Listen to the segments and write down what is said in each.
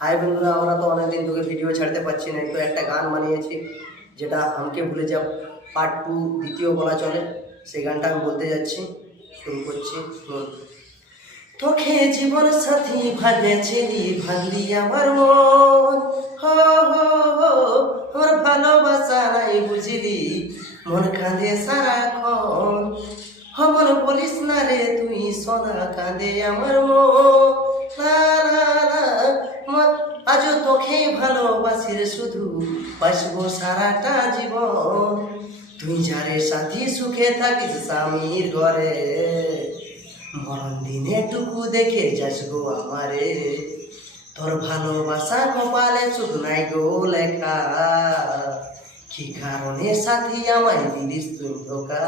High বন্ধুরা, আমরা তো অনেকদিন থেকে ভিডিও ছাড়তে পারছি না, তো একটা গান বানিয়েছি যেটা আমাকে ভুলে যা পার্ট 2 দ্বিতীয় বলা চলে। সেই গানটা আমি বলতে যাচ্ছি, শুরু করছি। তোকে জীবন সাথী ভাবেছিলি, ভাঙলি আমার মন, হো হো হো, আমার ভালোবাসা নাই বুঝলি, মন কাঁদে সারাক্ষণ। মন বলিস না রে তুই সোনা, কাঁদে আমার মন। লা লা লা, আজ তোকে ভালোবাসি রে, শুধু বাসবো সারাটা জীবন। তুই যারে সাথী সুখে থাকিস স্বামীর ঘরে, মরণ দিনে টুকু দেখে যাস গো আমারে। তোর ভালোবাসা কপালে চোখ নাই গো লেখা, কি কারণে সাথী আমায় দিলিস তুই ধোকা।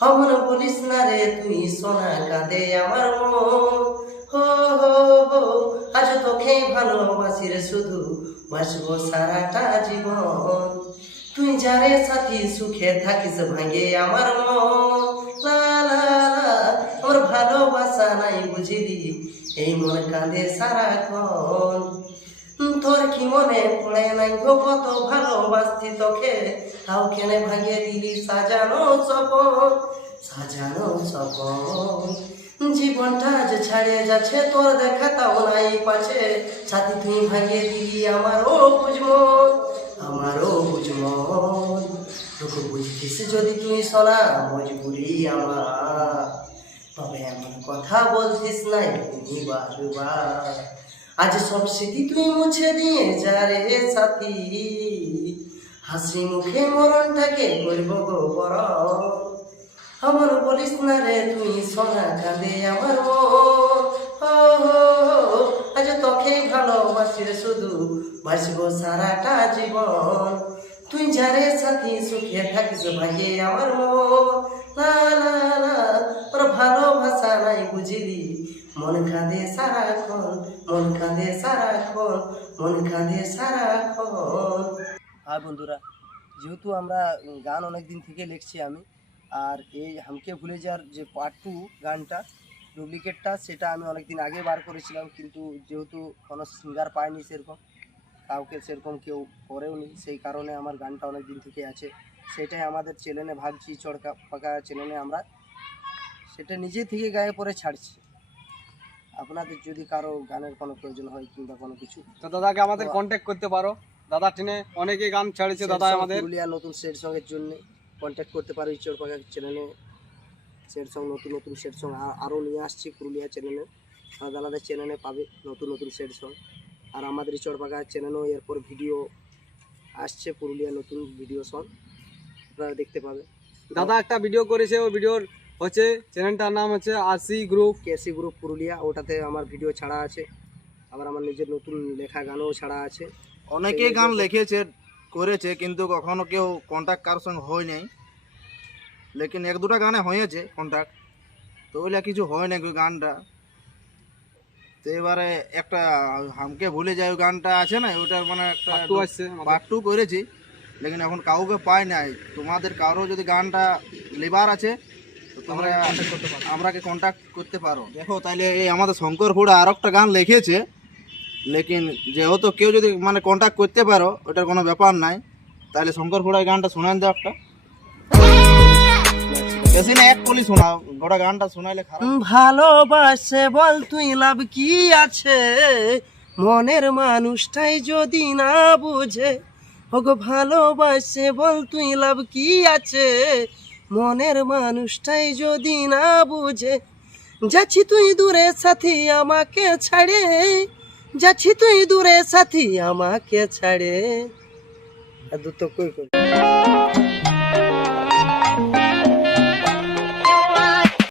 অমন বলিস না রে তুই সোনা, কাঁদে আমার মন, হো হো হো, আজ তোকে ভালোবাসি রে, শুধু বাসবো সারাটা জীবন। তুই যারে সাথী সুখে থাকিস ভাঙে আমার মন। লা লা লা, আমার ভালোবাসা নাই বুঝিলি, এই মন কাঁদে সারাক্ষণ। তোর কি মনে পড়ে নাই গো কত ভালোবাসতি তোকে, তাও কেনে ভাঙিয়ে দিলি সাজানো স্বপন, সাজানো স্বপন। জীবনটা যে ছাড়িয়ে যাচ্ছে তোর দেখা তাও নাই পাছে, সাথী তুই ভাঙিয়ে দিলি আমারও বুঝমন, আমারও বুঝমন। তোকে বুঝতিস যদি তুই শোনা মজবুরি আমার, তবে এমন কথা বলতিস নাই তুমি বারবার। আজ সব স্মৃতি তুই মুছে দিয়ে যা রে সাথী, হাসি মুখে মরণটাকে করব গো বরণ। আমার বলিস না রে তুই সোনা, কাঁদে আমার মন, আজ তোকে ভালোবাসি রে, শুধু বাসবো সারাটা জীবন। তুই যারে সাথী সুখে থাকিস ভাগে আমার মন। না না না, তোর ভালোবাসা নাই বুঝিলি, মন কাঁদে সারাক্ষণ, মন কাঁদে সারাক্ষণ, মন কাঁদে সারাক্ষণ। আর বন্ধুরা, যেহেতু আমরা গান অনেকদিন থেকে লিখছি আমি, আর এই হামকে ভুলে যাওয়ার যে পার্ট 2 গানটা ডুপ্লিকেটটা, সেটা আমি অনেকদিন আগে বার করেছিলাম, কিন্তু যেহেতু কোনো সিঙ্গার পাইনি, সেরকম কাউকে সেরকম কেউ করেও নি, সেই কারণে আমার গানটা অনেক দিন থেকে আছে। সেটাই আমাদের চ্যানেলে ভাবছি, চড়কা পাকা চ্যানেলে আমরা সেটা নিজে থেকে গায়ে পরে ছাড়ছি। আপনাদের যদি কারো গানের কোনো প্রয়োজন হয় কিংবা কোনো কিছু, তো দাদাকে আমাদের কন্ট্যাক্ট করতে পারো। দাদা টেনে অনেকে গান ছাড়ছে দাদা আমাদের। পুরুলিয়া নতুন সেট সঙ্গের জন্য কন্ট্যাক্ট করতে পারো চড়কা পাকা চ্যানেলে। সেট সং নতুন নতুন সেট সং আরও নিয়ে আসছি পুরুলিয়া চ্যানেলে, আলাদা আলাদা চ্যানেলে পাবে নতুন নতুন সেট সং। আর আমাদের চড়পাকা চ্যানেলেও এরপর ভিডিও আসছে, পুরুলিয়া নতুন ভিডিও সং আপনারা দেখতে পাবে। দাদা একটা ভিডিও করেছে, ওই ভিডিওর হচ্ছে চ্যানেলটার নাম হচ্ছে আসি গ্রুপ, কেসি গ্রুপ পুরুলিয়া, ওটাতে আমার ভিডিও ছাড়া আছে। আবার আমার নিজের নতুন লেখা গানও ছাড়া আছে। অনেকেই গান লিখেছে করেছে, কিন্তু কখনো কেউ কন্ট্যাক্ট কারোর সঙ্গে হয় নাই। লেকিন এক দুটা গানে হয়েছে কন্ট্যাক্ট, তো ওইলা কিছু হয় না ওই গানটা। তো এবারে একটা হামকে ভুলে যায় ওই গানটা আছে না, ওটার মানে একটা পার্ট 2 করেছি, লেকিন এখন কাউকে পাই নাই। তোমাদের কারো যদি গানটা লেবার আছে তো তোমরা আমরাকে কন্ট্যাক্ট করতে পারো। দেখো তাইলে এই আমাদের শঙ্কর ফুড়া আর একটা গান লিখেছে, লেকিন যেহেতু কেউ যদি মানে কন্ট্যাক্ট করতে পারো, ওটার কোনো ব্যাপার নাই। তাহলে শঙ্কর ফুড়া এই গানটা শোনান দাও একটা, বেশি না এক কলি শোনাও, গোটা গানটা শোনাইলে খারাপ। ভালোবাসে বল তুই লাভ কি আছে, মনের মানুষটাই যদি না বুঝে। ওগো ভালোবাসে বল তুই লাভ কি আছে, মনের মানুষটাই যদি না বুঝে। যাচ্ছি তুই দূরে সাথী আমাকে ছাড়ে, যাচ্ছি তুই দূরে সাথী আমাকে ছাড়ে। আর দুটো কই কই